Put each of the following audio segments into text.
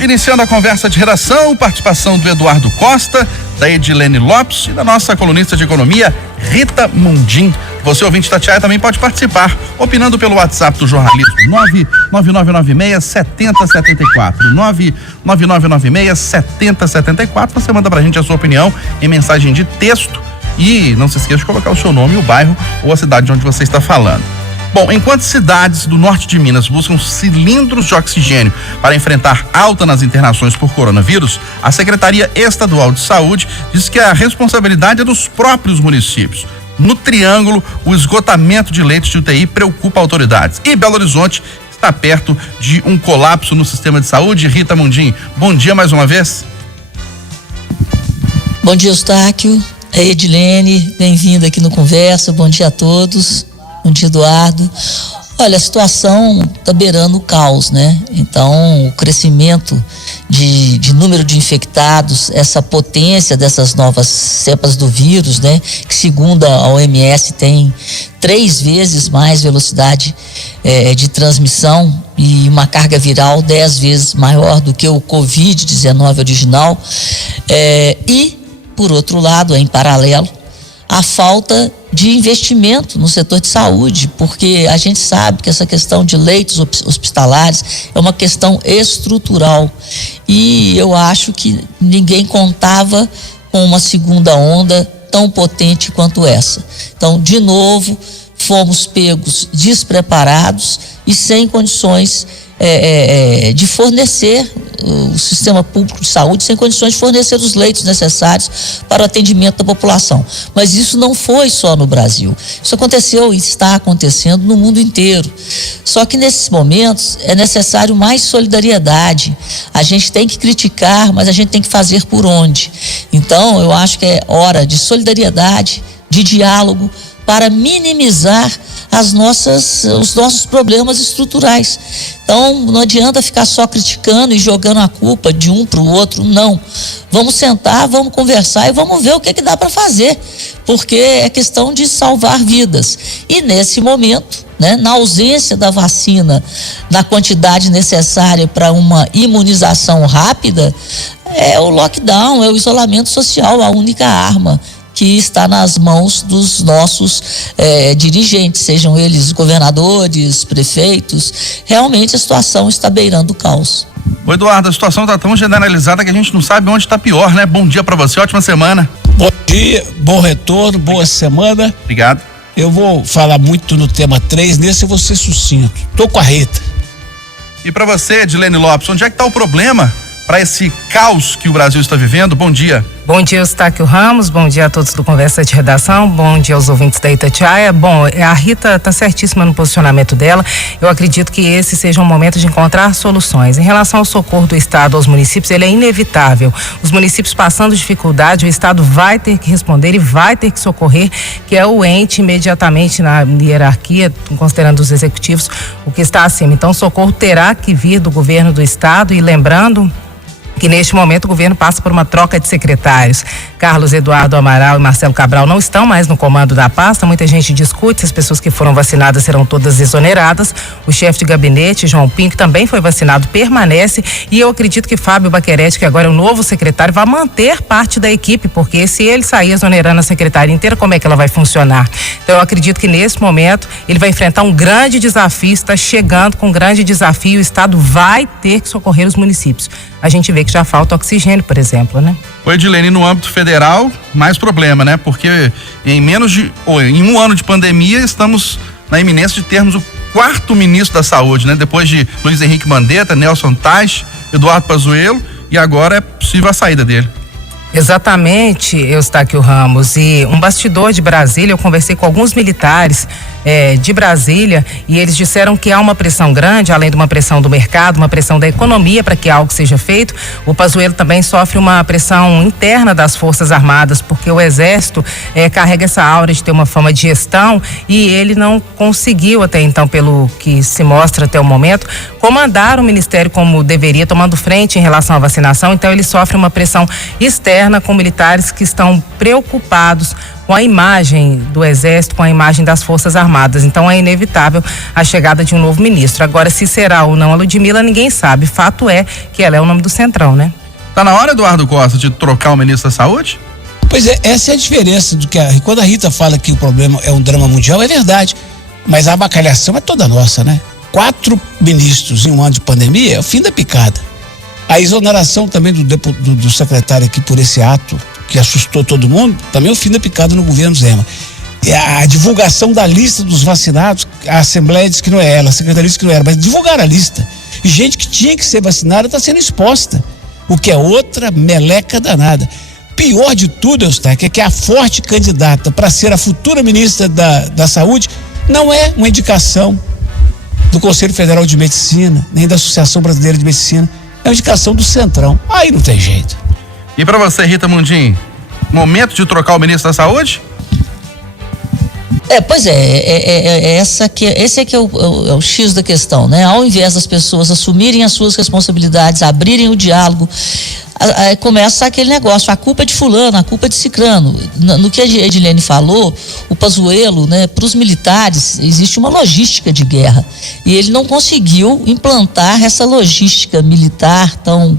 Iniciando a conversa de redação, participação do Eduardo Costa, da Edilene Lopes e da nossa colunista de economia, Rita Mundim. Você, ouvinte da Itatiaia, também pode participar, opinando pelo WhatsApp do jornalismo, 99996-7074. 99996-7074. Você manda pra gente a sua opinião em mensagem de texto e não se esqueça de colocar o seu nome, o bairro ou a cidade de onde você está falando. Bom, enquanto cidades do norte de Minas buscam cilindros de oxigênio para enfrentar alta nas internações por coronavírus, a Secretaria Estadual de Saúde diz que a responsabilidade é dos próprios municípios. No Triângulo, o esgotamento de leitos de UTI preocupa autoridades. E Belo Horizonte está perto de um colapso no sistema de saúde. Rita Mundim, bom dia mais uma vez. Bom dia, Eustáquio. É Edilene, bem-vinda aqui no Conversa. Bom dia a todos. Bom dia, Eduardo. Olha, a situação está beirando o caos, né? Então, o crescimento de número de infectados, essa potência dessas novas cepas do vírus, né? Que segundo a OMS tem 3 vezes mais velocidade de transmissão e uma carga viral 10 vezes maior do que o Covid-19 original. E, por outro lado, em paralelo, a falta de investimento no setor de saúde, porque a gente sabe que essa questão de leitos hospitalares é uma questão estrutural e eu acho que ninguém contava com uma segunda onda tão potente quanto essa. Então, de novo, fomos pegos despreparados e sem condições de fornecer o sistema público de saúde, sem condições de fornecer os leitos necessários para o atendimento da população. Mas isso não foi só no Brasil. Isso aconteceu e está acontecendo no mundo inteiro. Só que nesses momentos é necessário mais solidariedade. A gente tem que criticar, mas a gente tem que fazer por onde. Então, eu acho que é hora de solidariedade, de diálogo, para minimizar os nossos problemas estruturais. Então, não adianta ficar só criticando e jogando a culpa de um para o outro, não. Vamos sentar, vamos conversar e vamos ver o que dá para fazer, porque é questão de salvar vidas. E nesse momento, né, na ausência da vacina, na quantidade necessária para uma imunização rápida, é o lockdown, é o isolamento social, a única arma que está nas mãos dos nossos dirigentes, sejam eles governadores, prefeitos. Realmente a situação está beirando o caos. Ô Eduardo, a situação está tão generalizada que a gente não sabe onde está pior, né? Bom dia para você, ótima semana. Bom dia, bom retorno, boa semana. Obrigado. Eu vou falar muito no tema 3, nesse eu vou ser sucinto. Tô com a Rita. E para você, Edilene Lopes, onde é que está o problema para esse caos que o Brasil está vivendo? Bom dia. Bom dia, Eustáquio Ramos, bom dia a todos do Conversa de Redação, bom dia aos ouvintes da Itatiaia. Bom, a Rita está certíssima no posicionamento dela. Eu acredito que esse seja um momento de encontrar soluções. Em relação ao socorro do Estado aos municípios, ele é inevitável. Os municípios passando dificuldade, o Estado vai ter que responder e vai ter que socorrer, que é o ente imediatamente na hierarquia, considerando os executivos, o que está acima. Então, o socorro terá que vir do governo do Estado e lembrando que neste momento o governo passa por uma troca de secretários. Carlos Eduardo Amaral e Marcelo Cabral não estão mais no comando da pasta. Muita gente discute se as pessoas que foram vacinadas serão todas exoneradas. O chefe de gabinete, João Pinto, que também foi vacinado, permanece. E eu acredito que Fábio Baquerete, que agora é o novo secretário, vai manter parte da equipe, porque se ele sair exonerando a secretária inteira, como é que ela vai funcionar? Então eu acredito que nesse momento ele vai enfrentar um grande desafio, está chegando com um grande desafio. O Estado vai ter que socorrer os municípios. A gente vê que já falta oxigênio, por exemplo, né? Oi, Edilene, no âmbito federal, mais problema, né? Porque em um ano de pandemia, estamos na iminência de termos o 4º ministro da Saúde, né? Depois de Luiz Henrique Mandetta, Nelson Tais, Eduardo Pazuello, e agora é possível a saída dele. Exatamente, Eustáquio Ramos. E um bastidor de Brasília, eu conversei com alguns militares de Brasília e eles disseram que há uma pressão grande, além de uma pressão do mercado, uma pressão da economia para que algo seja feito. O Pazuello também sofre uma pressão interna das Forças Armadas, porque o Exército carrega essa aura de ter uma fama de gestão e ele não conseguiu até então, pelo que se mostra até o momento, comandar o Ministério como deveria, tomando frente em relação à vacinação. Então ele sofre uma pressão externa com militares que estão preocupados com a imagem do Exército, com a imagem das Forças Armadas. Então é inevitável a chegada de um novo ministro. Agora, se será ou não a Ludmila, ninguém sabe. Fato é que ela é o nome do Centrão, né? Tá na hora, Eduardo Costa, de trocar o ministro da Saúde? Pois é, essa é a diferença do que quando a Rita fala que o problema é um drama mundial, é verdade. Mas a avacalhação é toda nossa, né? 4 ministros em um ano de pandemia é o fim da picada. A exoneração também do secretário aqui por esse ato, que assustou todo mundo, também é o fim da picada no governo Zema. E a divulgação da lista dos vacinados, a Assembleia disse que não é ela, a Secretaria disse que não era, mas divulgaram a lista. E gente que tinha que ser vacinada está sendo exposta, o que é outra meleca danada. Pior de tudo, Eustáquio, é que a forte candidata para ser a futura ministra da Saúde não é uma indicação do Conselho Federal de Medicina, nem da Associação Brasileira de Medicina, é uma indicação do Centrão. Aí não tem jeito. E para você, Rita Mundim, momento de trocar o ministro da Saúde? Pois é, esse é que é o X da questão, né? Ao invés das pessoas assumirem as suas responsabilidades, abrirem o diálogo, começa aquele negócio, a culpa é de fulano, a culpa é de cicrano. No que a Edilene falou, o Pazuello, né, para os militares existe uma logística de guerra e ele não conseguiu implantar essa logística militar tão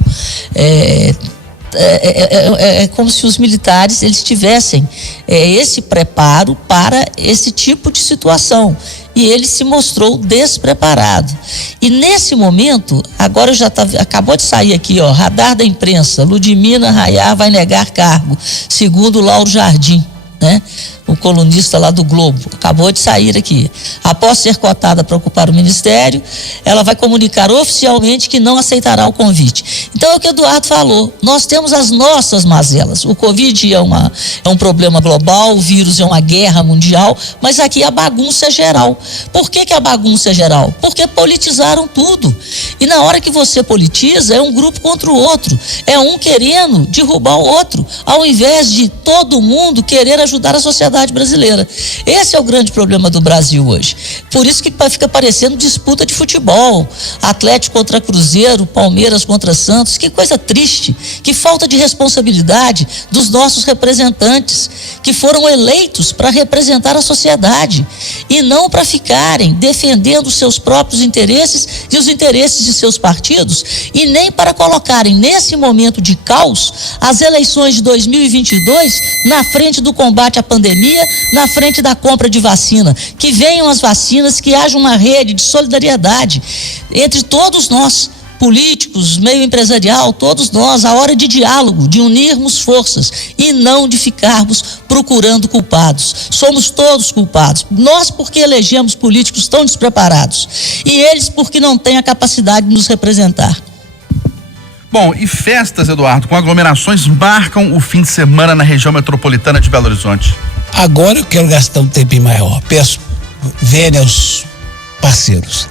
como se os militares eles tivessem esse preparo para esse tipo de situação e ele se mostrou despreparado. E nesse momento, agora acabou de sair aqui, radar da imprensa, Ludmila Rayá vai negar cargo, segundo Lauro Jardim, né? O colunista lá do Globo, acabou de sair aqui. Após ser cotada para ocupar o ministério, ela vai comunicar oficialmente que não aceitará o convite. Então é o que o Eduardo falou, nós temos as nossas mazelas. O Covid é um problema global, o vírus é uma guerra mundial, mas aqui a bagunça é geral. Por que a bagunça é geral? Porque politizaram tudo. E na hora que você politiza, é um grupo contra o outro, é um querendo derrubar o outro, ao invés de todo mundo querer ajudar a sociedade brasileira. Esse é o grande problema do Brasil hoje. Por isso que fica parecendo disputa de futebol, Atlético contra Cruzeiro, Palmeiras contra Santos. Que coisa triste, que falta de responsabilidade dos nossos representantes que foram eleitos para representar a sociedade e não para ficarem defendendo os seus próprios interesses e os interesses de seus partidos e nem para colocarem nesse momento de caos as eleições de 2022 na frente do combate à pandemia, na frente da compra de vacina. Que venham as vacinas, que haja uma rede de solidariedade entre todos nós, políticos, meio empresarial, todos nós, a hora de diálogo, de unirmos forças e não de ficarmos procurando culpados. Somos todos culpados. Nós porque elegemos políticos tão despreparados e eles porque não têm a capacidade de nos representar. Bom, e festas, Eduardo, com aglomerações marcam o fim de semana na região metropolitana de Belo Horizonte. Agora eu quero gastar um tempinho maior. Peço, venha aos parceiros.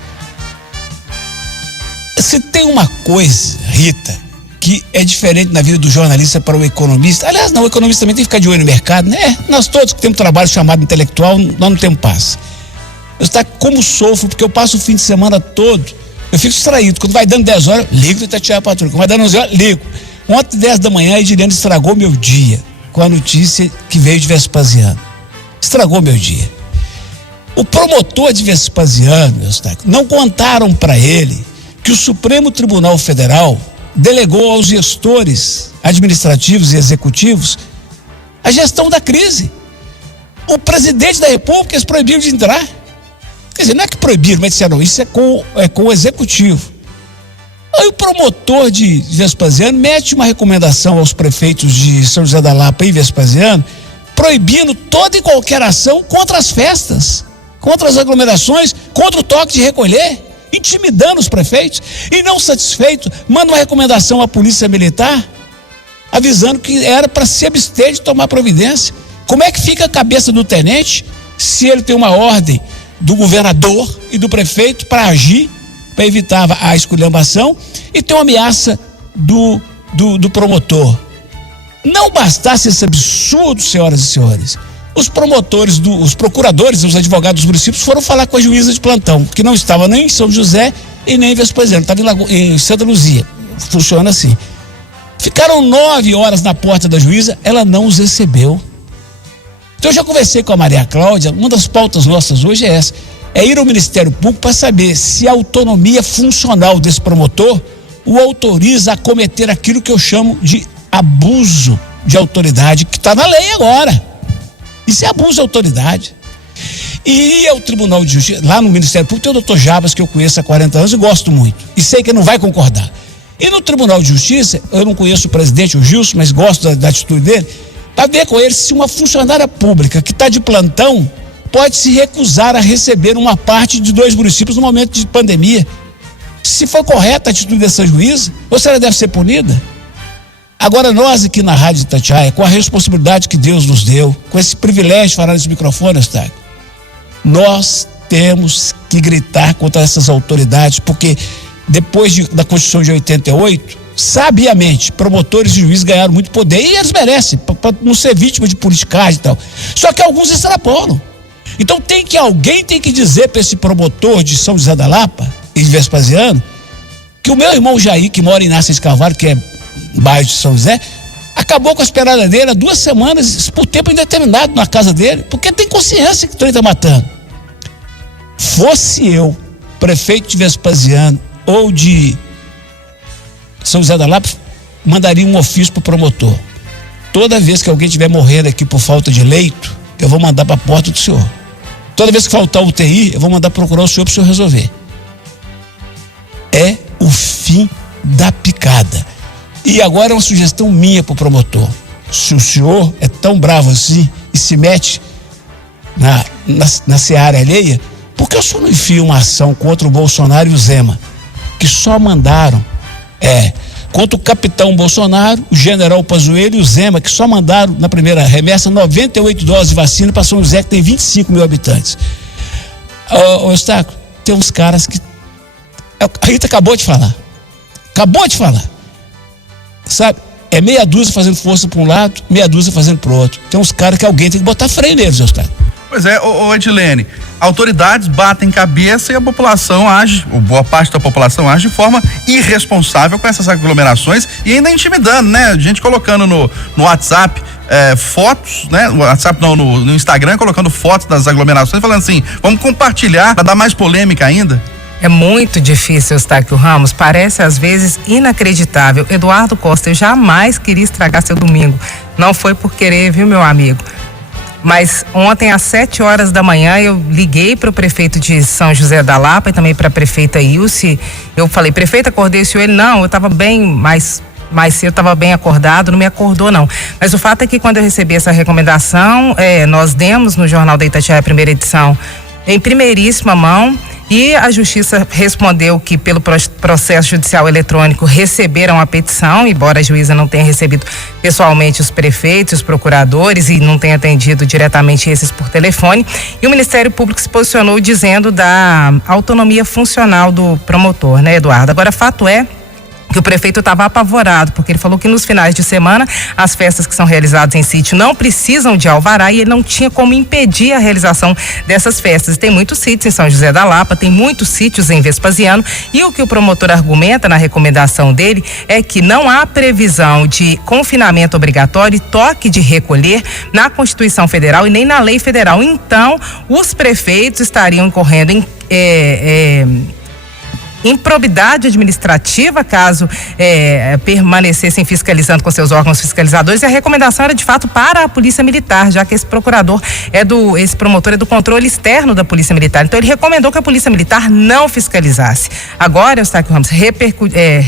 Se tem uma coisa, Rita, que é diferente na vida do jornalista para o economista, aliás, não, o economista também tem que ficar de olho no mercado, né? Nós todos que temos trabalho chamado intelectual, nós não temos paz. Eu estou como sofro, porque eu passo o fim de semana todo, eu fico distraído. Quando vai dando 10 horas, ligo e Tatiana Patrulha. Quando vai dando 11 horas, ligo. Ontem, 10 da manhã, a Edilene estragou meu dia com a notícia que veio de Vespasiano. Estragou meu dia. O promotor de Vespasiano, Eustáquio, não contaram para ele que o Supremo Tribunal Federal delegou aos gestores administrativos e executivos a gestão da crise. O presidente da República eles proibiram de entrar. Quer dizer, não é que proibiram, mas disseram, isso é com o executivo. Aí o promotor de Vespasiano mete uma recomendação aos prefeitos de São José da Lapa e Vespasiano, proibindo toda e qualquer ação contra as festas, contra as aglomerações, contra o toque de recolher, intimidando os prefeitos. E não satisfeito, manda uma recomendação à Polícia Militar, avisando que era para se abster de tomar providência. Como é que fica a cabeça do tenente se ele tem uma ordem do governador e do prefeito para agir, para evitar a esculhambação, e tem uma ameaça do promotor? Não bastasse esse absurdo, senhoras e senhores, os promotores, os procuradores, os advogados dos municípios foram falar com a juíza de plantão, que não estava nem em São José e nem em Vespasiano, estava em Santa Luzia. Funciona assim. Ficaram 9 horas na porta da juíza, ela não os recebeu. Então eu já conversei com a Maria Cláudia, uma das pautas nossas hoje é essa, é ir ao Ministério Público para saber se a autonomia funcional desse promotor o autoriza a cometer aquilo que eu chamo de abuso de autoridade, que está na lei agora. Isso é abuso de autoridade. E ao Tribunal de Justiça, lá no Ministério Público, tem o doutor Jabas, que eu conheço há 40 anos e gosto muito. E sei que ele não vai concordar. E no Tribunal de Justiça, eu não conheço o presidente, o Gilson, mas gosto da atitude dele, para ver com ele se uma funcionária pública que está de plantão pode se recusar a receber uma parte de 2 municípios no momento de pandemia. Se for correta a atitude dessa juíza, ou se ela deve ser punida? Agora nós aqui na Rádio Itatiaia, com a responsabilidade que Deus nos deu, com esse privilégio de falar nesse microfone, Eustáquio, nós temos que gritar contra essas autoridades, porque depois da Constituição de 88, sabiamente, promotores e juízes ganharam muito poder, e eles merecem, para não ser vítima de politicagem e tal. Só que alguns extrapolam. Então alguém tem que dizer para esse promotor de São José da Lapa e de Vespasiano, que o meu irmão Jair, que mora em Inácio de Carvalho, que é bairro de São José, acabou com a esperada dele há 2 semanas, por tempo indeterminado, na casa dele, porque tem consciência que o trem está matando. Fosse eu, prefeito de Vespasiano ou de São José da Lapa, mandaria um ofício para o promotor. Toda vez que alguém estiver morrendo aqui por falta de leito, eu vou mandar para a porta do senhor. Toda vez que faltar UTI, eu vou mandar procurar o senhor para o senhor resolver. É o fim da picada. E agora é uma sugestão minha para o promotor. Se o senhor é tão bravo assim e se mete na seara alheia, por que o senhor não enfia uma ação contra o Bolsonaro e o Zema, que só mandaram, contra o capitão Bolsonaro, o general Pazuello e o Zema, que só mandaram na primeira remessa 98 doses de vacina para São José, que tem 25 mil habitantes. Eustáquio, tem uns caras que a Rita acabou de falar, sabe, é meia dúzia fazendo força para um lado, meia dúzia fazendo para o outro. Tem uns caras que alguém tem que botar freio neles, Eustáquio. Pois é, Edilene, autoridades batem cabeça e a população age, ou boa parte da população age de forma irresponsável com essas aglomerações e ainda intimidando, né? Gente colocando no WhatsApp fotos, né? No WhatsApp não, no Instagram, colocando fotos das aglomerações, falando assim, vamos compartilhar para dar mais polêmica ainda. É muito difícil, Eustáquio Ramos, parece às vezes inacreditável. Eduardo Costa, eu jamais queria estragar seu domingo. Não foi por querer, viu, meu amigo? Mas ontem às 7 horas da manhã eu liguei para o prefeito de São José da Lapa e também para a prefeita Ilse. Eu falei, prefeita, acordei o senhor? Ele, não, eu estava bem mais cedo, estava bem acordado, não me acordou não. Mas o fato é que quando eu recebi essa recomendação, nós demos no Jornal da Itatiaia, primeira edição, em primeiríssima mão, e a Justiça respondeu que pelo processo judicial eletrônico receberam a petição, embora a juíza não tenha recebido pessoalmente os prefeitos, os procuradores e não tenha atendido diretamente esses por telefone. E o Ministério Público se posicionou dizendo da autonomia funcional do promotor, né, Eduardo? Agora, fato é que o prefeito estava apavorado, porque ele falou que nos finais de semana as festas que são realizadas em sítio não precisam de alvará e ele não tinha como impedir a realização dessas festas. E tem muitos sítios em São José da Lapa, tem muitos sítios em Vespasiano, e o que o promotor argumenta na recomendação dele é que não há previsão de confinamento obrigatório e toque de recolher na Constituição Federal e nem na lei federal. Então, os prefeitos estariam incorrendo em improbidade administrativa caso permanecessem fiscalizando com seus órgãos fiscalizadores, e a recomendação era de fato para a Polícia Militar, já que esse esse promotor é do controle externo da Polícia Militar. Então ele recomendou que a Polícia Militar não fiscalizasse. Agora, Eustáquio Ramos,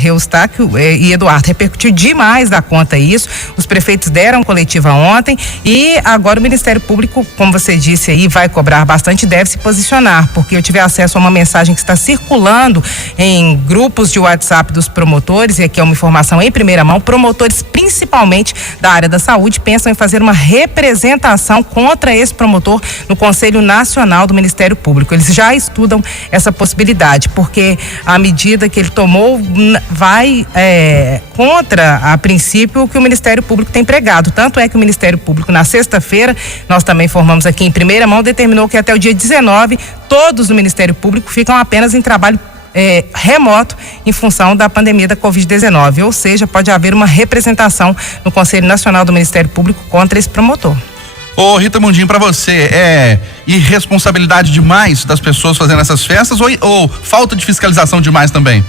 Eustáquio e Eduardo, repercutiu demais da conta isso. Os prefeitos deram coletiva ontem e agora o Ministério Público, como você disse aí, vai cobrar bastante, deve se posicionar, porque eu tive acesso a uma mensagem que está circulando em grupos de WhatsApp dos promotores, e aqui é uma informação em primeira mão. Promotores, principalmente da área da saúde, pensam em fazer uma representação contra esse promotor no Conselho Nacional do Ministério Público. Eles já estudam essa possibilidade, porque a medida que ele tomou vai contra, a princípio, o que o Ministério Público tem pregado. Tanto é que o Ministério Público, na sexta-feira, nós também informamos aqui em primeira mão, determinou que até o dia 19, todos do Ministério Público ficam apenas em trabalho remoto em função da pandemia da Covid-19, ou seja, pode haver uma representação no Conselho Nacional do Ministério Público contra esse promotor. Ô Rita Mundim, pra você, é irresponsabilidade demais das pessoas fazendo essas festas ou falta de fiscalização demais também?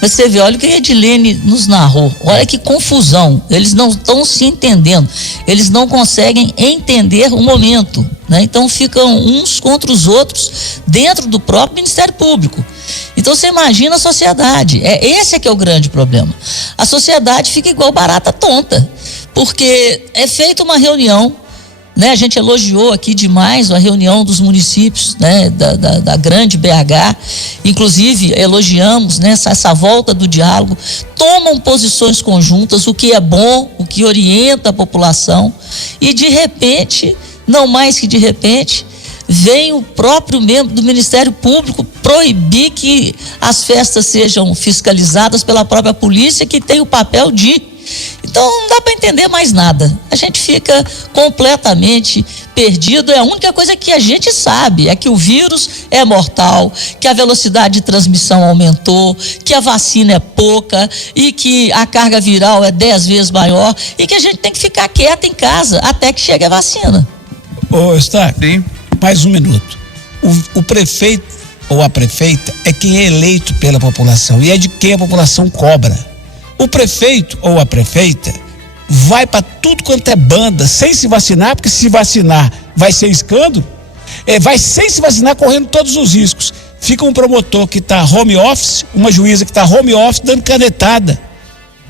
Mas você vê, olha o que a Edilene nos narrou, olha que confusão, eles não estão se entendendo, eles não conseguem entender o momento, né? Então ficam uns contra os outros dentro do próprio Ministério Público. Então você imagina a sociedade, esse é que é o grande problema. A sociedade fica igual barata tonta, porque é feita uma reunião, né? A gente elogiou aqui demais a reunião dos municípios, né? Da grande BH, inclusive elogiamos, né? Essa volta do diálogo, tomam posições conjuntas, o que é bom, o que orienta a população, e de repente, não mais que de repente, vem o próprio membro do Ministério Público proibir que as festas sejam fiscalizadas pela própria polícia, que tem o papel de... Então não dá para entender mais nada, a gente fica completamente perdido. A única coisa que a gente sabe é que o vírus é mortal, que a velocidade de transmissão aumentou, que a vacina é pouca e que a carga viral é 10 vezes maior e que a gente tem que ficar quieto em casa até que chegue a vacina. Ô, Eustáquio, sim, mais um minuto. O prefeito ou a prefeita é quem é eleito pela população e é de quem a população cobra. O prefeito ou a prefeita vai para tudo quanto é banda sem se vacinar, porque se vacinar vai ser escândalo, vai sem se vacinar correndo todos os riscos. Fica um promotor que está home office, uma juíza que está home office dando canetada.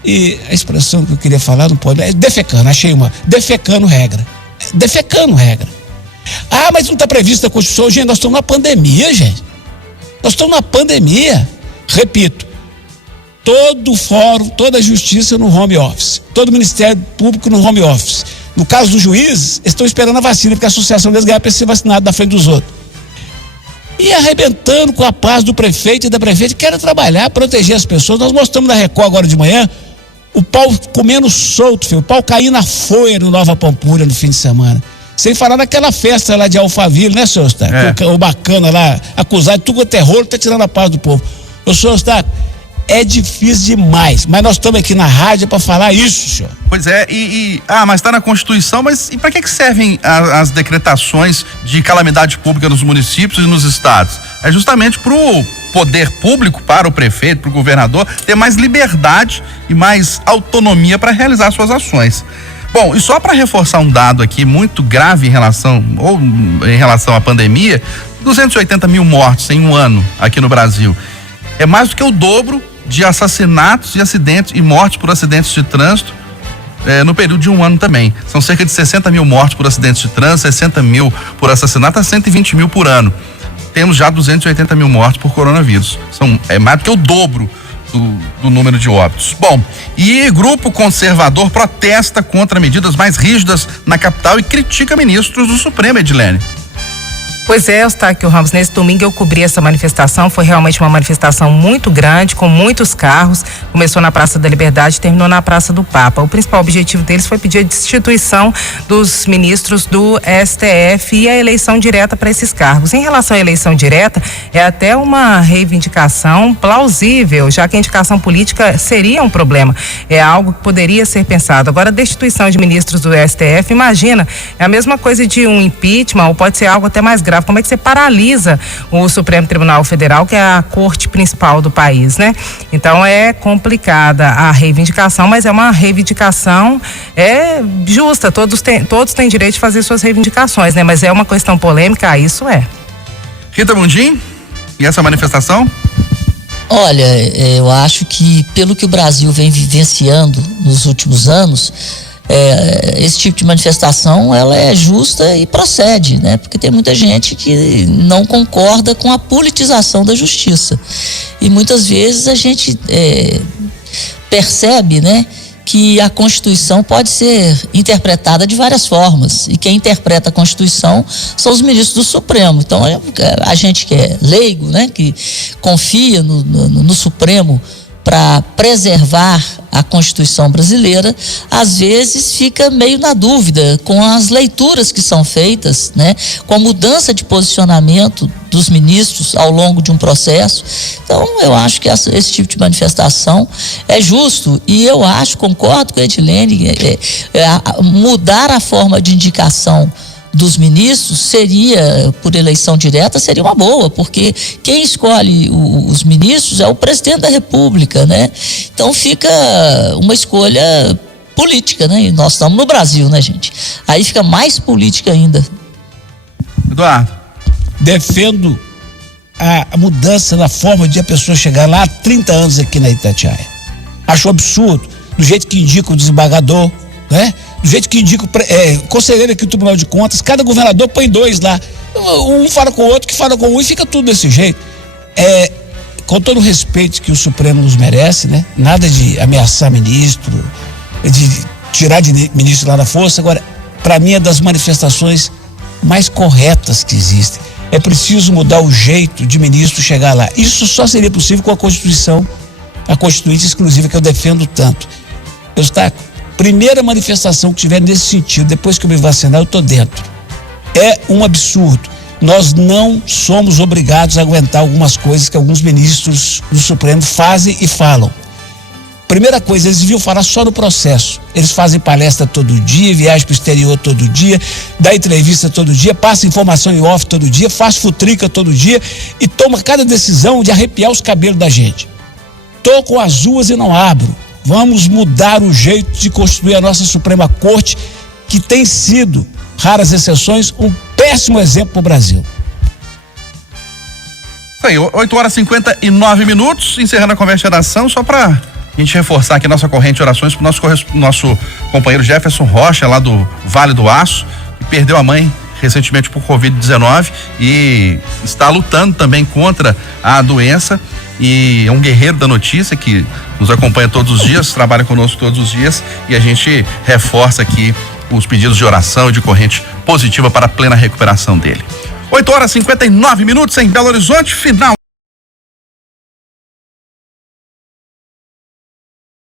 E a expressão que eu queria falar não pode, é defecando, achei uma, defecando regra. Defecando regra. Ah, mas não está previsto na Constituição. Gente, nós estamos na pandemia, gente. Nós estamos na pandemia. Repito, todo fórum, toda a justiça no home office, todo o Ministério Público no home office. No caso dos juízes, eles estão esperando a vacina, porque a associação deles ganha para ser vacinado na frente dos outros. E arrebentando com a paz do prefeito e da prefeita, que querem trabalhar, proteger as pessoas. Nós mostramos na Record agora de manhã, o pau comendo solto, filho, o pau caindo na folha no Nova Pampulha no fim de semana. Sem falar naquela festa lá de Alphaville, né, senhor Eustáquio? O bacana lá, acusado de tudo quanto é rolo, tá tirando a paz do povo. Ô, senhor Eustáquio, é difícil demais, mas nós estamos aqui na rádio para falar isso, senhor. Pois é, mas está na Constituição, mas e para que servem as decretações de calamidade pública nos municípios e nos estados? É justamente para o poder público, para o prefeito, para o governador, ter mais liberdade e mais autonomia para realizar suas ações. Bom, e só para reforçar um dado aqui muito grave em relação à pandemia, 280 mil mortos em um ano aqui no Brasil. É mais do que o dobro de assassinatos e acidentes e mortes por acidentes de trânsito no período de um ano também. São cerca de 60 mil mortes por acidentes de trânsito, 60 mil por assassinato, a 120 mil por ano. Temos já 280 mil mortes por coronavírus. É mais do que o dobro do número de óbitos. Bom, e grupo conservador protesta contra medidas mais rígidas na capital e critica ministros do Supremo, Edilene. Pois é, Eustáquio Ramos, nesse domingo eu cobri essa manifestação, foi realmente uma manifestação muito grande, com muitos carros, começou na Praça da Liberdade e terminou na Praça do Papa. O principal objetivo deles foi pedir a destituição dos ministros do STF e a eleição direta para esses cargos. Em relação à eleição direta, é até uma reivindicação plausível, já que a indicação política seria um problema, é algo que poderia ser pensado. Agora, a destituição de ministros do STF, imagina, é a mesma coisa de um impeachment, ou pode ser algo até mais grave. Como é que você paralisa o Supremo Tribunal Federal, que é a corte principal do país, né? Então é complicada a reivindicação, mas é uma reivindicação justa, todos têm direito de fazer suas reivindicações, né? Mas é uma questão polêmica, isso é. Rita Mundim, e essa manifestação? Olha, eu acho que pelo que o Brasil vem vivenciando nos últimos anos, esse tipo de manifestação ela é justa e procede, né? Porque tem muita gente que não concorda com a politização da justiça e muitas vezes a gente percebe, né, que a Constituição pode ser interpretada de várias formas e quem interpreta a Constituição são os ministros do Supremo. Então a gente que é leigo, né, que confia no Supremo para preservar a Constituição brasileira, às vezes fica meio na dúvida com as leituras que são feitas, né, com a mudança de posicionamento dos ministros ao longo de um processo. Então, eu acho que esse tipo de manifestação é justo, e eu acho, concordo com a Edilene, mudar a forma de indicação dos ministros seria, por eleição direta, seria uma boa, porque quem escolhe os ministros é o presidente da República, né? Então fica uma escolha política, né? E nós estamos no Brasil, né, gente? Aí fica mais política ainda. Eduardo. Defendo a mudança na forma de a pessoa chegar lá há 30 anos aqui na Itatiaia. Acho absurdo, do jeito que indica o desembargador, né? Do jeito que indica o conselheiro aqui do Tribunal de Contas, cada governador põe 2 lá. Um fala com o outro, que fala com um, e fica tudo desse jeito. Com todo o respeito que o Supremo nos merece, né? Nada de ameaçar ministro, de tirar de ministro lá da força. Agora, para mim, é das manifestações mais corretas que existem. É preciso mudar o jeito de ministro chegar lá. Isso só seria possível com a Constituição, a Constituinte exclusiva que eu defendo tanto. Eustáquio, primeira manifestação que tiver nesse sentido, depois que eu me vacinar, eu tô dentro. É um absurdo. Nós não somos obrigados a aguentar algumas coisas que alguns ministros do Supremo fazem e falam. Primeira coisa, eles deviam falar só no processo. Eles fazem palestra todo dia, viagem para o exterior todo dia, dá entrevista todo dia, passa informação em off todo dia, faz futrica todo dia e toma cada decisão de arrepiar os cabelos da gente. Tô com as ruas e não abro. Vamos mudar o jeito de constituir a nossa Suprema Corte, que tem sido, raras exceções, um péssimo exemplo para o Brasil. Isso aí, 8h59, encerrando a conversa de oração, só para a gente reforçar aqui nossa corrente de orações para o nosso companheiro Jefferson Rocha, lá do Vale do Aço, que perdeu a mãe recentemente por Covid-19 e está lutando também contra a doença, e é um guerreiro da notícia que nos acompanha todos os dias, trabalha conosco todos os dias, e a gente reforça aqui os pedidos de oração e de corrente positiva para a plena recuperação dele. 8h59 em Belo Horizonte, final.